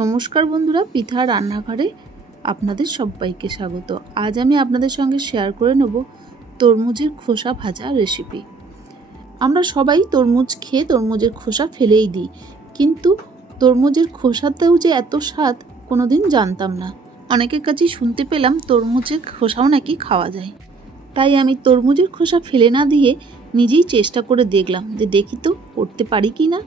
নমস্কার বন্ধুরা, পিঠা রান্নাঘরে আপনাদের সবাইকে স্বাগত। আজ আমি আপনাদের সঙ্গে শেয়ার করে নেব তরমুজের খোসা ভাজা রেসিপি। আমরা সবাই তরমুজ খেয়ে তরমুজের খোসা ফেলেই দিই, কিন্তু তরমুজের খোসাতেও যে এত স্বাদ কোনোদিন জানতাম না। অনেকের কাছেই শুনতে পেলাম তরমুজের খোসাও নাকি খাওয়া যায়। তাই আমি তরমুজের খোসা ফেলে না দিয়ে নিজেই চেষ্টা করে দেখলাম যে দেখি তো করতে পারি কি না।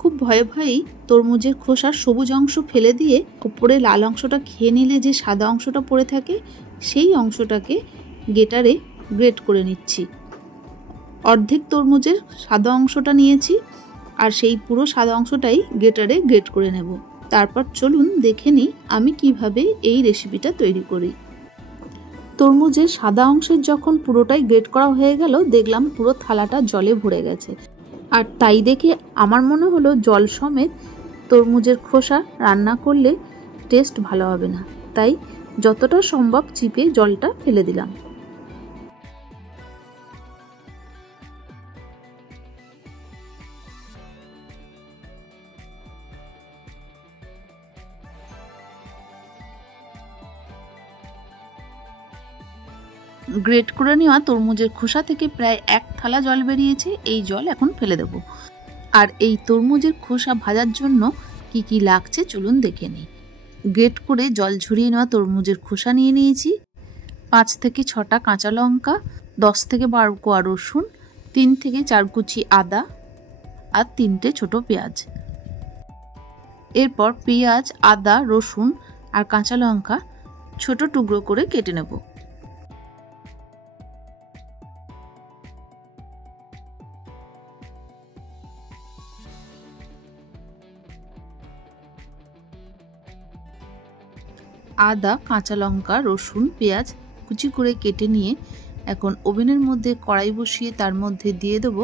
খুব ভয়ে ভয়েই তরমুজের খোসার সবুজ অংশ ফেলে দিয়ে উপরে লাল অংশটা খেয়ে নিলে যে সাদা অংশটা পড়ে থাকে সেই অংশটাকে গ্রেটারে গ্রেট করে নিচ্ছি। অর্ধেক তরমুজের সাদা অংশটা নিয়েছি আর সেই পুরো সাদা অংশটাই গ্রেটারে গ্রেট করে নেব। তারপর চলুন দেখে নিই আমি কিভাবে এই রেসিপিটা তৈরি করি। তরমুজের সাদা অংশের যখন পুরোটাই গ্রেট করা হয়ে গেল, দেখলাম পুরো থালাটা জলে ভরে গেছে। আর তাই দেখে আমার মনে হলো জল সমেত তরমুজের খোসা রান্না করলে টেস্ট ভালো হবে না, তাই যতটা সম্ভব চিপে জলটা ফেলে দিলাম। গ্রেট করে নেওয়া তরমুজের খোসা থেকে প্রায় 1 থালা জল বেরিয়েছে। এই জল এখন ফেলে দেব। আর এই তরমুজের খোসা ভাজার জন্য কি কি লাগছে চলুন দেখে নিই। গ্রেট করে জল ঝরিয়ে নেওয়া তরমুজের খোসা নিয়ে নিয়েছি, 5 থেকে 6টা কাঁচা লঙ্কা, 10 থেকে 12 কোয়া রসুন, 3 থেকে 4 কুচি আদা আর 3টে ছোট পেঁয়াজ। এরপর পেঁয়াজ, আদা, রসুন আর কাঁচা লঙ্কা ছোট টুকরো করে কেটে নেব। আদা, কাঁচা লঙ্কা, রসুন, পেঁয়াজ কুচি করে কেটে নিয়ে এখন ওভেনের মধ্যে কড়াই বসিয়ে তার মধ্যে দিয়ে দেব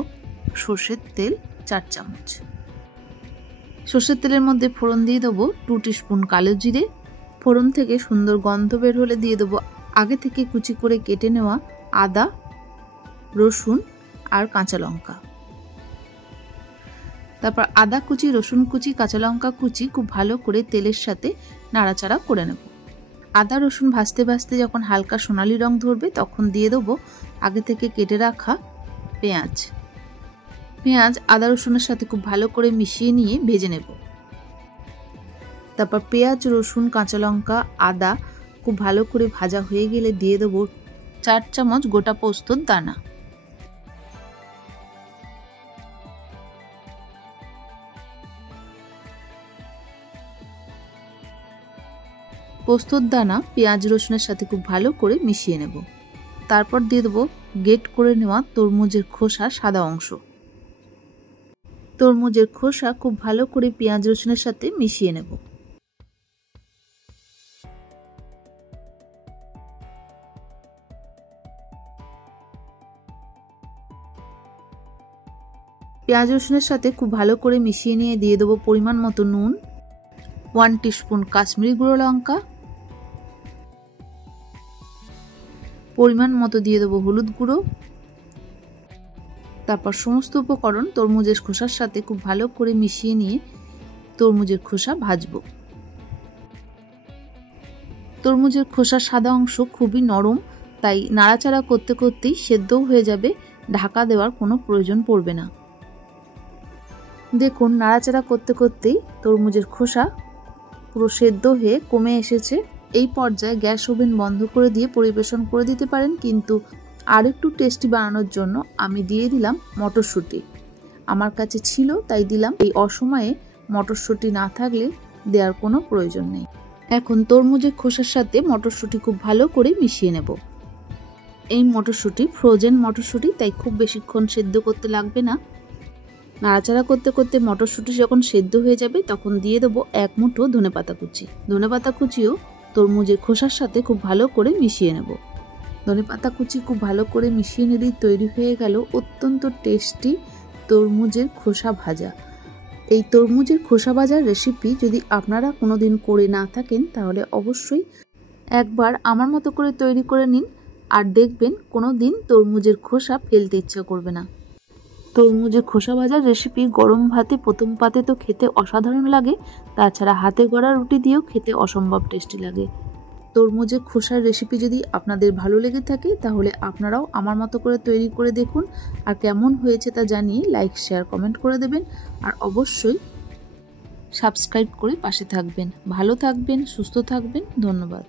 সর্ষের তেল 4 চামচ। সর্ষের তেলের মধ্যে ফোড়ন দিয়ে দেবো 2 টিস্পুন কালো জিরে। ফোড়ন থেকে সুন্দর গন্ধ বের হলে দিয়ে দেবো আগে থেকে কুচি করে কেটে নেওয়া আদা, রসুন আর কাঁচা লঙ্কা। তারপর আদা কুচি, রসুন কুচি, কাঁচা লঙ্কা কুচি খুব ভালো করে তেলের সাথে নাড়াচাড়া করে নেব। আদা রসুন ভাজতে ভাজতে যখন হালকা সোনালি রং ধরবে তখন দিয়ে দেবো আগে থেকে কেটে রাখা পেঁয়াজ। পেঁয়াজ আদা রসুনের সাথে খুব ভালো করে মিশিয়ে নিয়ে ভেজে নেব। তারপর পেঁয়াজ, রসুন, কাঁচা লঙ্কা, আদা খুব ভালো করে ভাজা হয়ে গেলে দিয়ে দেবো 4 চামচ গোটা পোস্তর দানা। পোস্তর দানা পেঁয়াজ রসুনের সাথে খুব ভালো করে মিশিয়ে নেব। তারপর দিয়ে দেবো গ্রেট করে নেওয়া তরমুজের খোসা সাদা অংশ। তরমুজের খোসা খুব ভালো করে পেঁয়াজ রসুনের সাথে মিশিয়ে নেব। পেঁয়াজ রসুনের সাথে খুব ভালো করে মিশিয়ে নিয়ে দিয়ে দেবো পরিমাণ মতো নুন, 1 টিস্পুন কাশ্মীরি গুঁড়ো লঙ্কা, পরিমাণ মতো দিয়ে দেবো হলুদ গুঁড়ো। তারপর সমস্ত উপকরণ তরমুজের খোসার সাথে খুব ভালো করে মিশিয়ে নিয়ে তরমুজের খোসা ভাজবো। তরমুজের খোসার সাদা অংশ খুবই নরম, তাই নাড়াচাড়া করতে করতেই সেদ্ধও হয়ে যাবে, ঢাকা দেওয়ার কোনো প্রয়োজন পড়বে না। দেখুন নাড়াচাড়া করতে করতেই তরমুজের খোসা পুরো সেদ্ধ হয়ে কমে এসেছে। এই পর্যায়ে গ্যাস ওভেন বন্ধ করে দিয়ে পরিবেশন করে দিতে পারেন, কিন্তু আর একটু টেস্টি বানানোর জন্য আমি দিয়ে দিলাম মটরশুঁটি। আমার কাছে ছিল তাই দিলাম। এই অসময়ে মটরশুঁটি না থাকলে দেওয়ার কোনো প্রয়োজন নেই। এখন তরমুজের খোসার সাথে মটরশুঁটি খুব ভালো করে মিশিয়ে নেব। এই মটরশুঁটি ফ্রোজেন মটরশুঁটি, তাই খুব বেশিক্ষণ সেদ্ধ করতে লাগবে না। নাড়াচাড়া করতে করতে মটরশুঁটি যখন সেদ্ধ হয়ে যাবে তখন দিয়ে দেবো 1 মুঠো ধনেপাতা কুচি। ধনেপাতা কুচিও তরমুজের খোসার সাথে খুব ভালো করে মিশিয়ে নেব। ধনেপাতা কুচি খুব ভালো করে মিশিয়ে নিলেই তৈরি হয়ে গেল অত্যন্ত টেস্টি তরমুজের খোসা ভাজা। এই তরমুজের খোসা ভাজার রেসিপি যদি আপনারা কোনোদিন করে না থাকেন তাহলে অবশ্যই একবার আমার মতো করে তৈরি করে নিন, আর দেখবেন কোনো দিন তরমুজের খোসা ফেলতে ইচ্ছা করবে না। তরমুজের খোসা ভাজার রেসিপি গরম ভাতে প্রথম পাতে তো খেতে অসাধারণ লাগে, তাছাড়া হাতে গড়া রুটি দিয়েও খেতে অসম্ভব টেস্টি লাগে। তরমুজের খোসার রেসিপি যদি আপনাদের ভালো লেগে থাকে তাহলে আপনারাও আমার মতো করে তৈরি করে দেখুন, আর কেমন হয়েছে তা জানিয়ে লাইক শেয়ার কমেন্ট করে দেবেন, আর অবশ্যই সাবস্ক্রাইব করে পাশে থাকবেন। ভালো থাকবেন, সুস্থ থাকবেন, ধন্যবাদ।